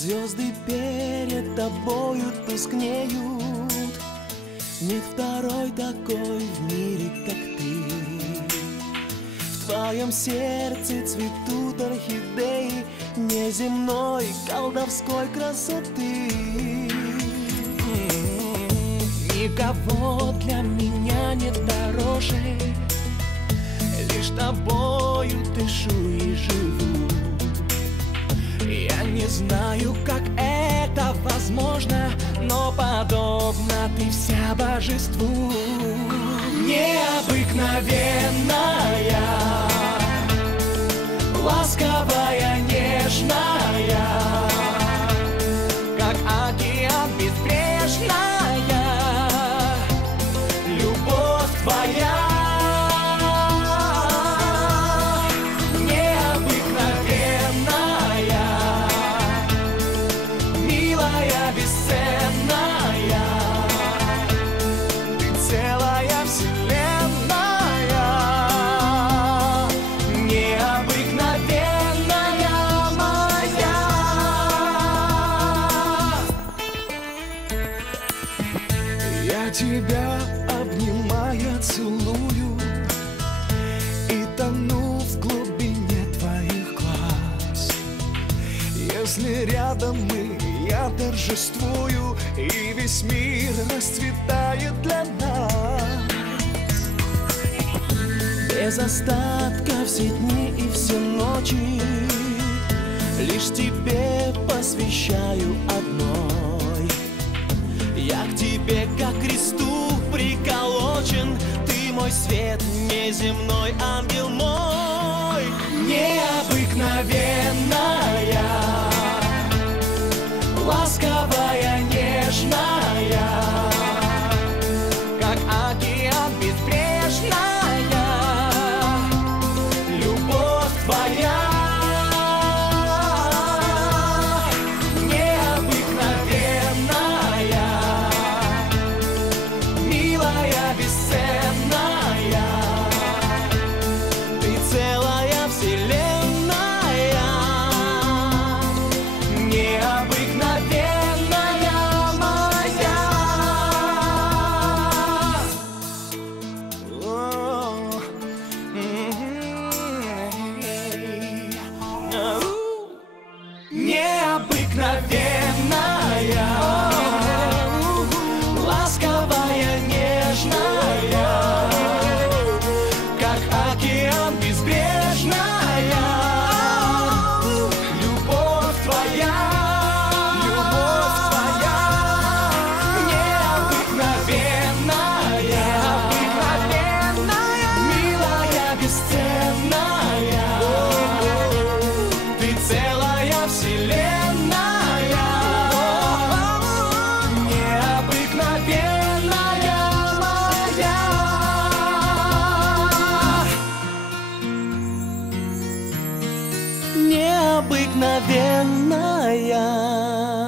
Звезды перед тобою тускнеют. Нет второй такой в мире, как ты. В твоем сердце цветут орхидеи Неземной колдовской красоты. Никого для меня нет дороже. Лишь тобою дышу и живу Я не знаю, как это возможно Но подобно ты вся божеству. Необыкновенная тебя обнимая целую И тону в глубине твоих глаз. Если рядом мы, я торжествую И весь мир расцветает для нас. Без остатка все дни и все ночи Лишь тебе посвящаю одной кресту приколочен. Ты мой свет, неземной ангел мой. Необыкновенная Ласковая, нежная необыкновенная.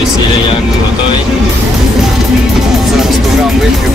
Весілля як готовий? Зараз програм випів.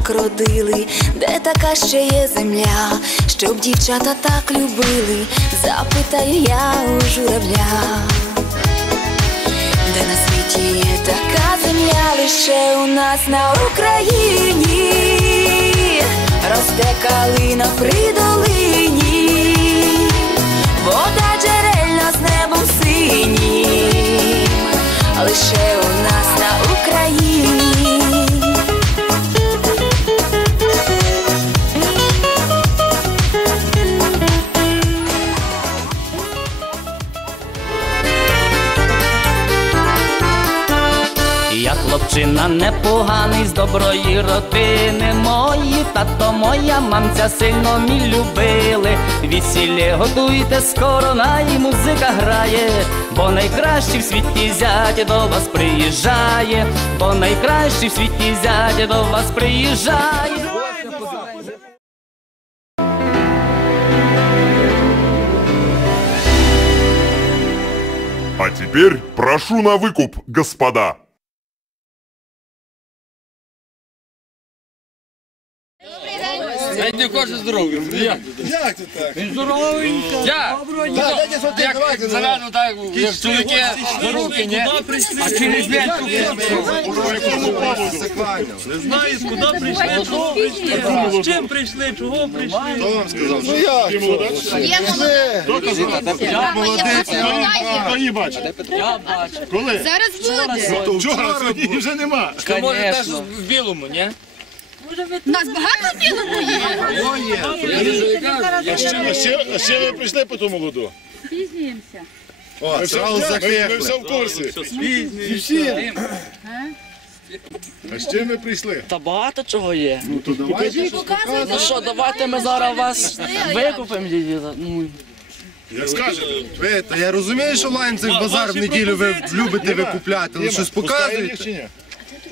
Так родили, де така ще є земля, щоб дівчата так любили, запитаю я у журавля. Де на світі є така земля, лише у нас на Україні, росте калина при долині, вода джерельна з небом синім, лише у нас на Україні. Хлопчина непоганий з доброї родини. Мої тато, моя мамця сильно мій любили. Весілля готуйте скоро, на і музика грає, бо найкращий в світі зять до вас приїжджає, бо найкращий в світі зять до вас приїжджає. А теперь прошу на выкуп, господа. Навіть не хоче здоров'я. Як? Як це так? Він здоровий. Як? Як заведено так, як чоловіки до руки, ні? А через день З чим прийшли? Чого прийшли? Зараз буде. Вчора, вже нема. Може теж в білому, ні? Нас багато білому є. А ще, ще, а ще ви прийшли по тому году? Пізніємося. О, сразу Ми, ми все в курсі. А з чим ми прийшли? Та багато чого є. Ну то давайте. Ну що, давайте ми зараз вас викупимо її. Ну, Як скажете. Ви, та я розумію, що ланцев базар в неділю ви любите викупляти, але щось показуєте.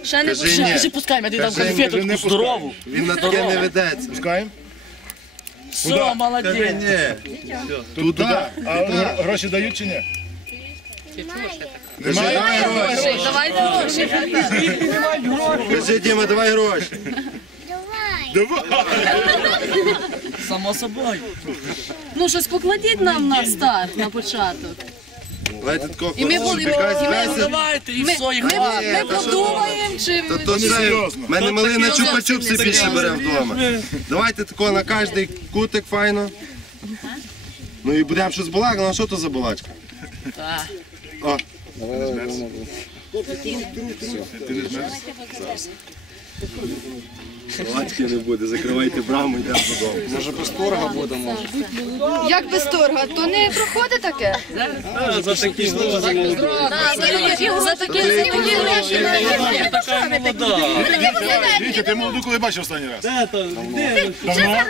Ще не Кажи ні. Кажи, пускай, Кажи, конфету не таку здорову. Він на таке не ведеться. Пускаємо? Все, молодець. Ні. Туди. А гроші дають чи ні? Немає? Давайте гроші. Кажи, Діма, давай гроші. Давай. Само собою. Ну, щось покладіть нам на старт, на початок. Давайте такого І ми і ми. Давайте, і Ми, все, і ми, подумаємо, чи... То це, серйозно. мене малина чупа-чупси більше бере вдома. Давайте тако на кожний кутик файно. Ну і будемо щось балакати, ну а що то за балачка? Так. О, балачки не буде, закривайте браму, йдемо додому. Може без торга будемо? Як без торга? То не проходить таке? За такі слова За такі, за такі гроші. Вітя, ти молоду коли бачив останній раз? Давно?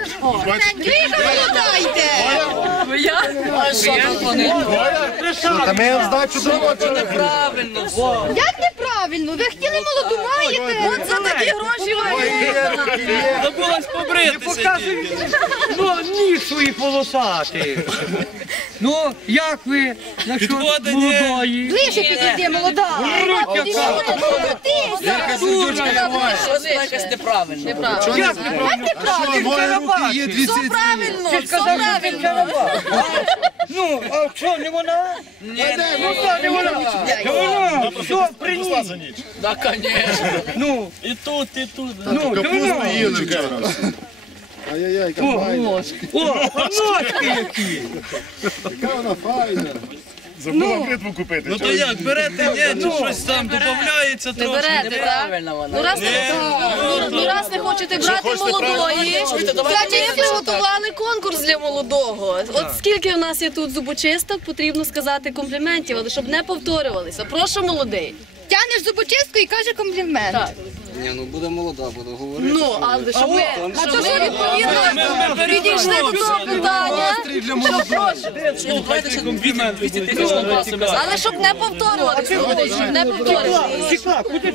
Бачиш? Та ми здачу дамо, чи не? Правильно. Як? Ви хотіли молоду маєте? От за такі гроші маєте. Забулась побритися. Ну, ні свої полосати. Ну, як ви насчет молодої? Ближче підійди, молода. Що тут молодися? Щось якось неправильно. Як неправильно? Все правильно, все правильно. Ну, а що, не вона? Ні, Ну, що, не вона? Не вона. Що, при ній? За ніч. да, конечно. Ну, І тут, і тут. ну, не Капусту вона. їли вчора. Ай-яй-яй, яка файна. О, а ножки які. Яка вона файна. Забула бритву купити. Ну то як, берете, ні, чи щось там додається Не берете, так? Ну раз не, ну, ну, раз не хочете брати молодої, значить приготували конкурс для молодого. От скільки в нас є тут зубочисток, потрібно сказати компліментів, але щоб не повторювалися. Прошу молодий. Тянеш зубочистку і каже комплімент. Так. Ні, ну буде молода, буду говорити. Ну, але щоб ми, а то що відповідно підійшли до того питання. Щоб прошу. Але щоб не повторювалися, молодий, щоб не повторювалися. Тікай, куди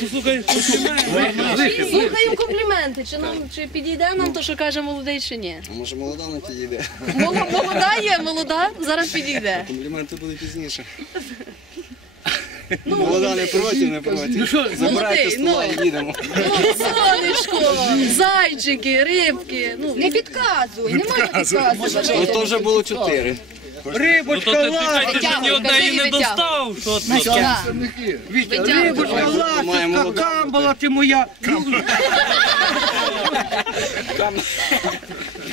ти слухай, Слухаємо компліменти, чи нам чи підійде нам то, що каже молодий, чи ні? А може молода не підійде? Мол- Молода є, молода, зараз підійде. Компліменти будуть пізніше. Молода не проти, не проти. Ну що, Забирайте молодий, стола ну. і їдемо. Ну, сонечко, зайчики, рибки. Ну, Не підказуй, не можна підказувати. Ну то вже було чотири. рибочка, ласточка. Витягуй, кажи і витягуй. На, Вітя, Витягуй. рибочка, Маємо молода. камбала ти моя.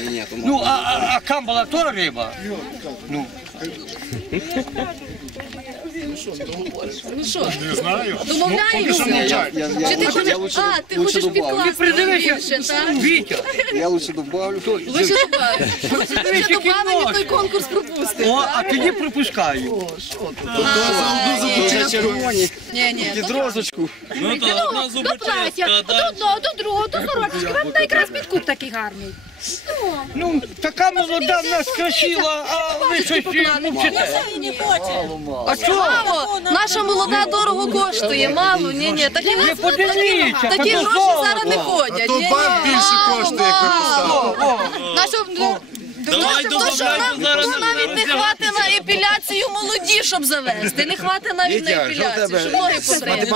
Ні, ні, то Ну, а, а, а камбала то риба? ну що, Не знаю. домовляємося? я, я, я, Чи ти хочеш, я лучше, а, ти лучше хочеш добавлю. підкласти більше, так? Вітя, Я лучше добавлю. Лише добавити. Лише добавити, той конкурс пропустить. о, а тоді пропускаю. Дуже червоні. Ні, ні. Під розочку. Ну то одна До до одного, до до сорочки. Вам якраз підкуп такий гарний. Ну, така молода в нас красива, а ви щось мовчите. А? Мало, наша молода дорого коштує, мало, ні, ні, такі, Ви подивіться, такі та то гроші зараз не золото. ходять. то Ні, баб більше коштує, як ви поставили. Ну, Давай То, що нам, зараз. то навіть не хватить на епіляцію молоді, щоб завести. Не хватить навіть на епіляцію, щоб ноги потрібні.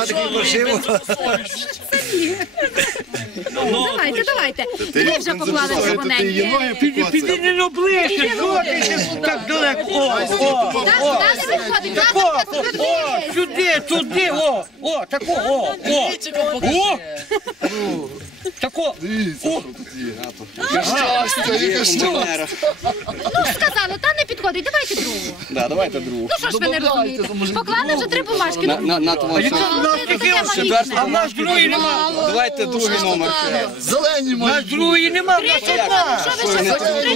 Давайте, давайте. Ви вже поклали Ти червоненьке. Піди, піди не ближче, що ти так далеко? О, о, о. О, виходить. сюди, туди, о, о, тако, о, о, о, тако, о, Є комбайнера. Ну, сказали, та не підходить, давайте другу. Да, давайте другу. Ну що ж ви не розумієте? Поклали вже три бумажки. На, Ну, на, на а нас другої нема, Давайте другий номер. У нас другої нема, в нас одна. Що ви ще хочете? Три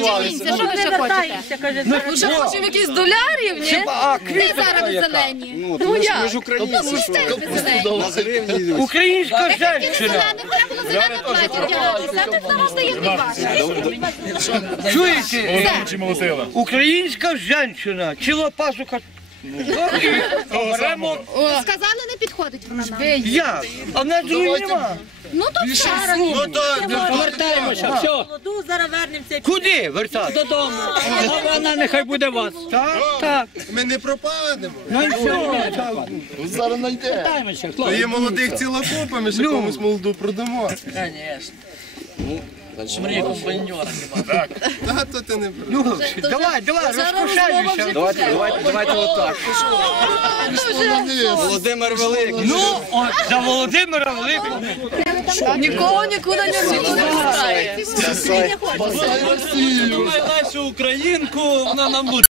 що ви ще хочете? Ну що, хочемо якісь долярів, ні? А, Ти зараз зелені. Ну, ж, Ну, українці, що? ти ж зелені. На йдуть. Українська Тільки женщина. зелене, треба було зелене плаття вдягатися, а так зараз стає ваше. Чуєте? Чи молотила? Українська женщина, ціла пасука. Сказали, не підходить вона нам. я, а в нас другої нема. Ну то все. Ну то Повертаємося, все. Куди вертати? Додому. А вона нехай буде вас. Так, так. ми не пропадемо. Ну і все. так. Повертаємося, То хлопці. є молодих ціла купа, ми ще комусь молоду продамо. Шмрі компаньора хіба. Та то ти не береш. Ну, давай, давай, вже Давайте, давайте, давайте отак. Володимир Великий. Ну, от, за Володимира Великого. Нікого нікуди не відпускає. Думаю, нашу українку, вона нам буде.